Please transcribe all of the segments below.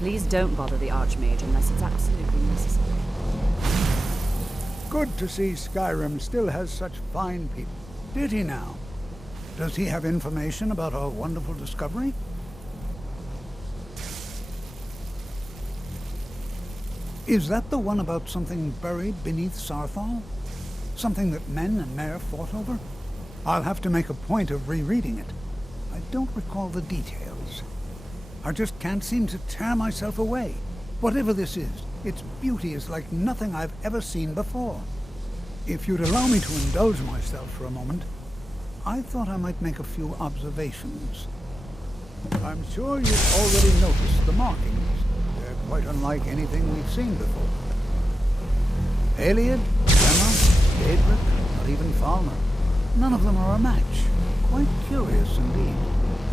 Please don't bother the Archmage unless it's absolutely necessary. Good to see Skyrim still has such fine people. Did he now? Does he have information about our wonderful discovery? Is that the one about something buried beneath Sarthal? Something that men and Mare fought over? I'll have to make a point of rereading it. I don't recall the details. I just can't seem to tear myself away. Whatever this is, its beauty is like nothing I've ever seen before. If you'd allow me to indulge myself for a moment, I thought I might make a few observations. I'm sure you've already noticed the markings. They're quite unlike anything we've seen before. Aliad, Gemma, Daedric, not even Falmer. None of them are a match. Quite curious indeed.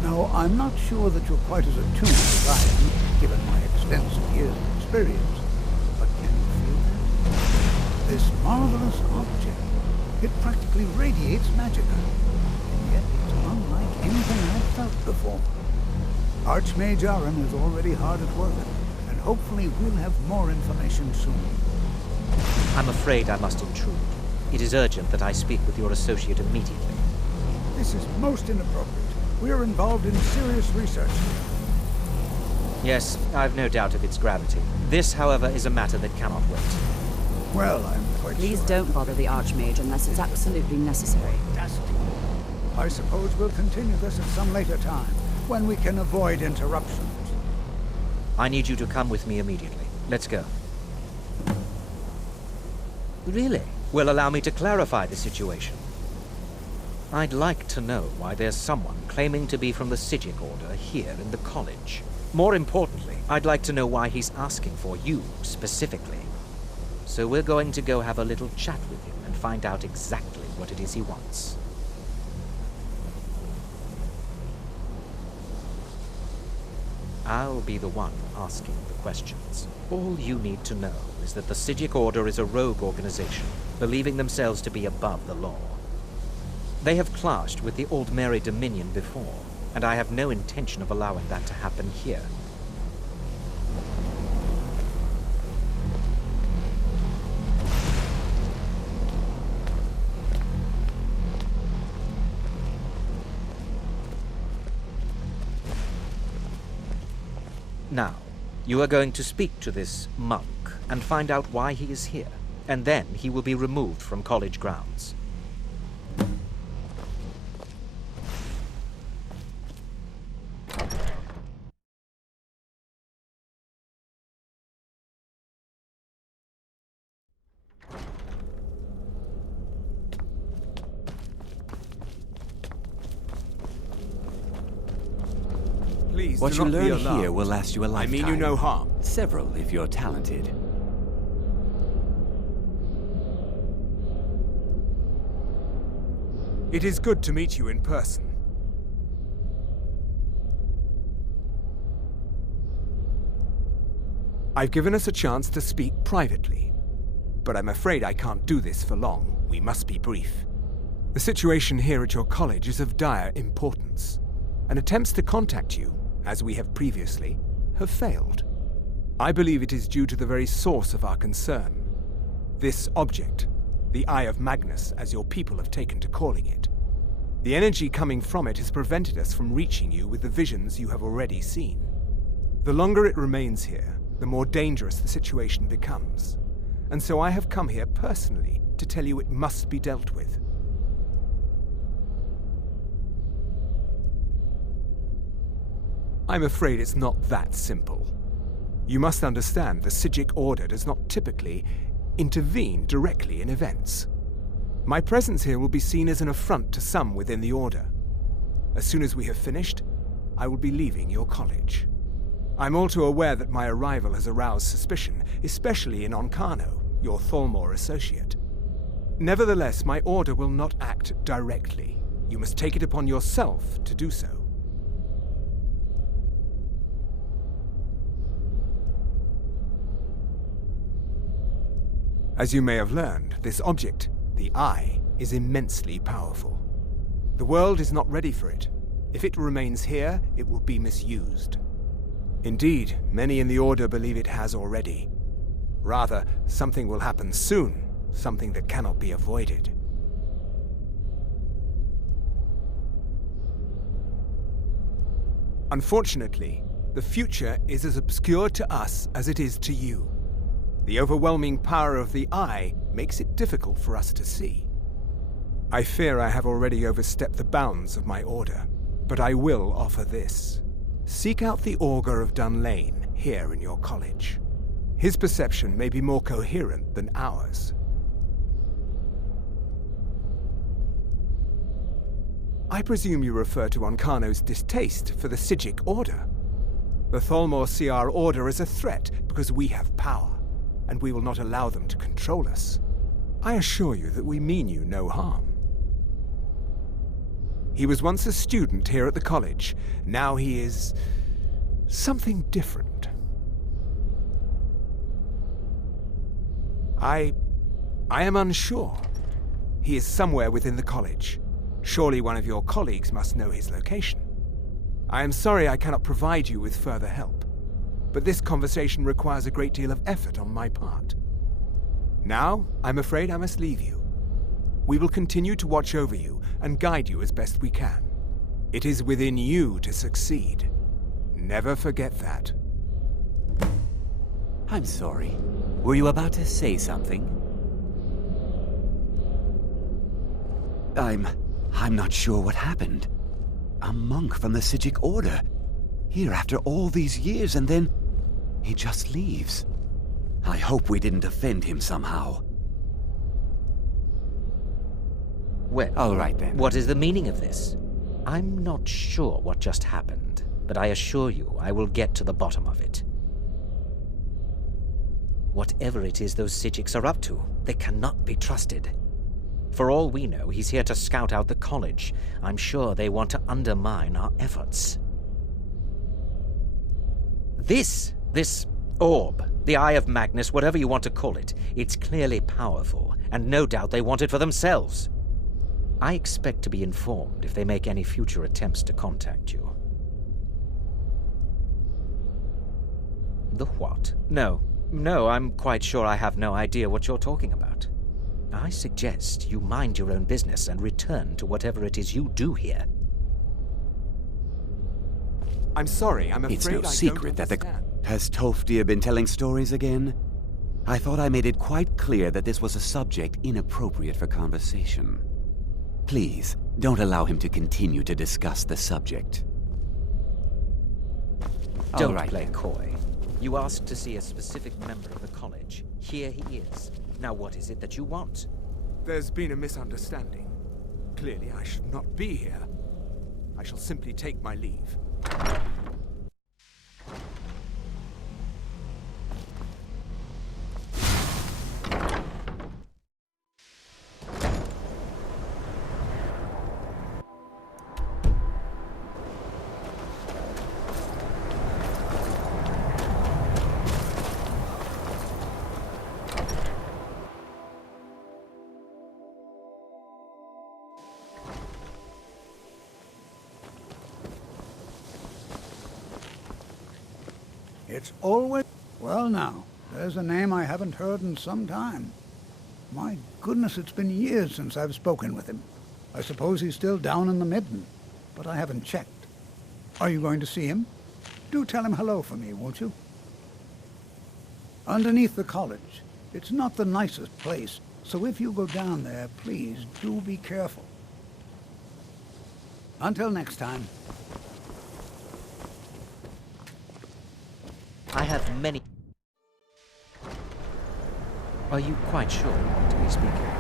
Now, I'm not sure that you're quite as attuned as I am, given my extensive years of experience. But can you feel that? This marvelous object, it practically radiates magicka. And yet it's unlike anything I've felt before. Archmage Aaron is already hard at work, and hopefully we'll have more information soon. I'm afraid I must intrude. It is urgent that I speak with your associate immediately. This is most inappropriate. We are involved in serious research here. Yes, I've no doubt of its gravity. This, however, is a matter that cannot wait. Well, I'm quite Please sure. don't bother the Archmage unless it's absolutely necessary. I suppose we'll continue this at some later time, when we can avoid interruptions. I need you to come with me immediately. Let's go. Really? Well, allow me to clarify the situation. I'd like to know why there's someone claiming to be from the Psijic Order here in the college. More importantly, I'd like to know why he's asking for you, specifically. So we're going to go have a little chat with him and find out exactly what it is he wants. I'll be the one asking the questions. All you need to know is that the Psijic Order is a rogue organization, believing themselves to be above the law. They have clashed with the Aldmeri Dominion before, and I have no intention of allowing that to happen here. Now, you are going to speak to this monk and find out why he is here, and then he will be removed from college grounds. Please, What do you not be learn alarmed. here will last you a lifetime. I mean you no harm. Several, if you're talented. It is good to meet you in person. I've given us a chance to speak privately, but I'm afraid I can't do this for long. We must be brief. The situation here at your college is of dire importance, and attempts to contact you, as we have previously, have failed. I believe it is due to the very source of our concern. This object, the Eye of Magnus, as your people have taken to calling it. The energy coming from it has prevented us from reaching you with the visions you have already seen. The longer it remains here, the more dangerous the situation becomes. And so I have come here personally to tell you it must be dealt with. I'm afraid it's not that simple. You must understand the Psijic Order does not typically intervene directly in events. My presence here will be seen as an affront to some within the Order. As soon as we have finished, I will be leaving your college. I'm all too aware that my arrival has aroused suspicion, especially in Onkano, your Thalmor associate. Nevertheless, my Order will not act directly. You must take it upon yourself to do so. As you may have learned, this object, the Eye, is immensely powerful. The world is not ready for it. If it remains here, it will be misused. Indeed, many in the Order believe it has already. Rather, something will happen soon, something that cannot be avoided. Unfortunately, the future is as obscure to us as it is to you. The overwhelming power of the Eye makes it difficult for us to see. I fear I have already overstepped the bounds of my order, but I will offer this. Seek out the Augur of Dunlane here in your college. His perception may be more coherent than ours. I presume you refer to Onkano's distaste for the Psijic Order. The Thalmor see our order as a threat because we have power, and we will not allow them to control us. I assure you that we mean you no harm. He was once a student here at the college. Now he is something different. I am unsure. He is somewhere within the college. Surely one of your colleagues must know his location. I am sorry I cannot provide you with further help, but this conversation requires a great deal of effort on my part. Now, I'm afraid I must leave you. We will continue to watch over you and guide you as best we can. It is within you to succeed. Never forget that. I'm sorry. Were you about to say something? I'm not sure what happened. A monk from the Psijic Order. Here after all these years, and then he just leaves. I hope we didn't offend him somehow. Well, All right then. what is the meaning of this? I'm not sure what just happened, but I assure you I will get to the bottom of it. Whatever it is those Psijics are up to, they cannot be trusted. For all we know, he's here to scout out the college. I'm sure they want to undermine our efforts. This orb, the Eye of Magnus, whatever you want to call it, it's clearly powerful, and no doubt they want it for themselves. I expect to be informed if they make any future attempts to contact you. The what? No, I'm quite sure I have no idea what you're talking about. I suggest you mind your own business and return to whatever it is you do here. I'm sorry, I'm afraid It's no I secret don't that understand. Has Tolfdir been telling stories again? I thought I made it quite clear that this was a subject inappropriate for conversation. Please, don't allow him to continue to discuss the subject. Don't All right, play then. coy. You asked to see a specific member of the college. Here he is. Now what is it that you want? There's been a misunderstanding. Clearly, I should not be here. I shall simply take my leave. It's always... Well now, there's a name I haven't heard in some time. My goodness, it's been years since I've spoken with him. I suppose he's still down in the Midden, but I haven't checked. Are you going to see him? Do tell him hello for me, won't you? Underneath the college. It's not the nicest place, so if you go down there, please do be careful. Until next time. I have many... Are you quite sure you want to be speaking?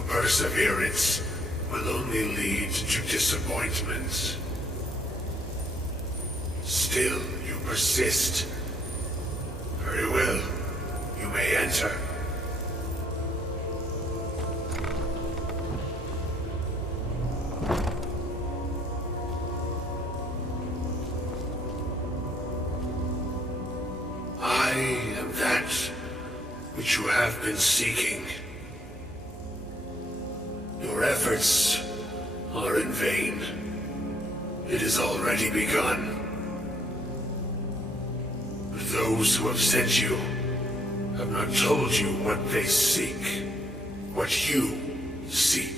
Your perseverance will only lead to disappointment. Still, you persist. Very well. You may enter. I am that which you have been seeking. Your efforts are in vain. It has already begun. Those who have sent you have not told you what they seek, what you seek.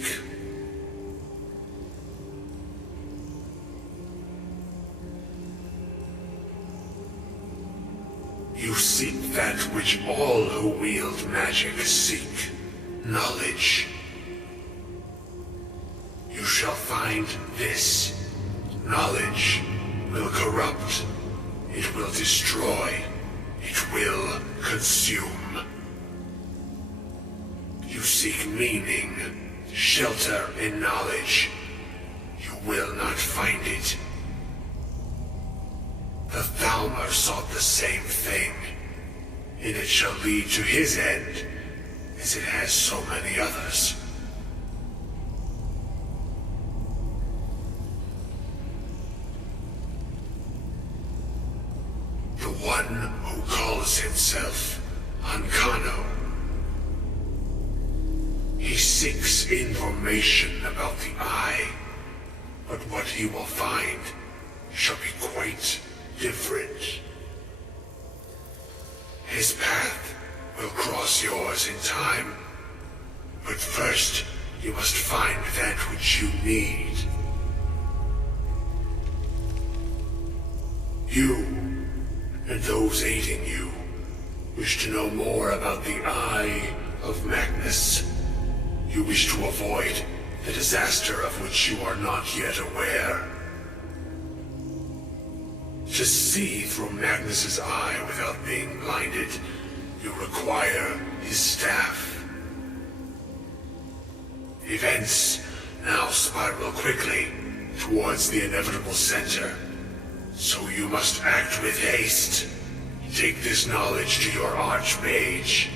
You seek that which all who wield magic seek, knowledge. You shall find this. Knowledge will corrupt. It will destroy. It will consume. You seek meaning, shelter in knowledge. You will not find it. The Thalmor sought the same thing, and it shall lead to his end, as it has so many others. The one who calls himself Ancano. He seeks information about the Eye, but what he will find shall be quite different. His path will cross yours in time, but first you must find that which you need. You, and those aiding you, wish to know more about the Eye of Magnus. You wish to avoid the disaster of which you are not yet aware. To see through Magnus's eye without being blinded, you require his staff. Events now spiral quickly towards the inevitable center, so you must act with haste. Take this knowledge to your Archmage.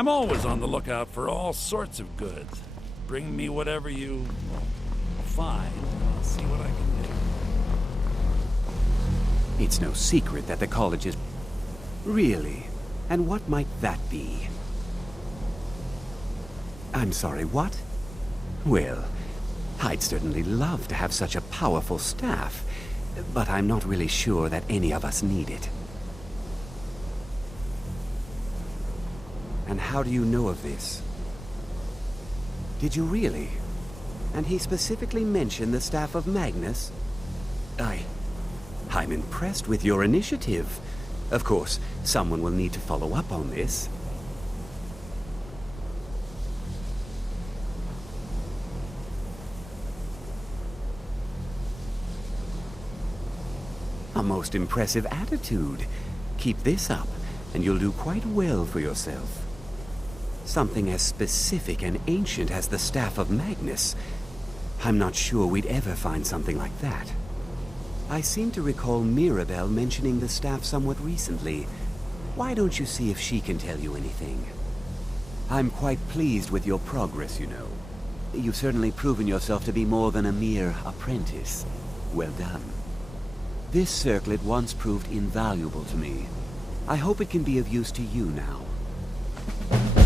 I'm always on the lookout for all sorts of goods. Bring me whatever you find, and I'll see what I can do. It's no secret that the college is... Really? And what might that be? I'm sorry, what? Well, I'd certainly love to have such a powerful staff, but I'm not really sure that any of us need it. And how do you know of this? Did you really? And he specifically mentioned the staff of Magnus? I'm impressed with your initiative. Of course, someone will need to follow up on this. A most impressive attitude. Keep this up, and you'll do quite well for yourself. Something as specific and ancient as the Staff of Magnus. I'm not sure we'd ever find something like that. I seem to recall Mirabelle mentioning the staff somewhat recently. Why don't you see if she can tell you anything? I'm quite pleased with your progress, you know. You've certainly proven yourself to be more than a mere apprentice. Well done. This circlet once proved invaluable to me. I hope it can be of use to you now.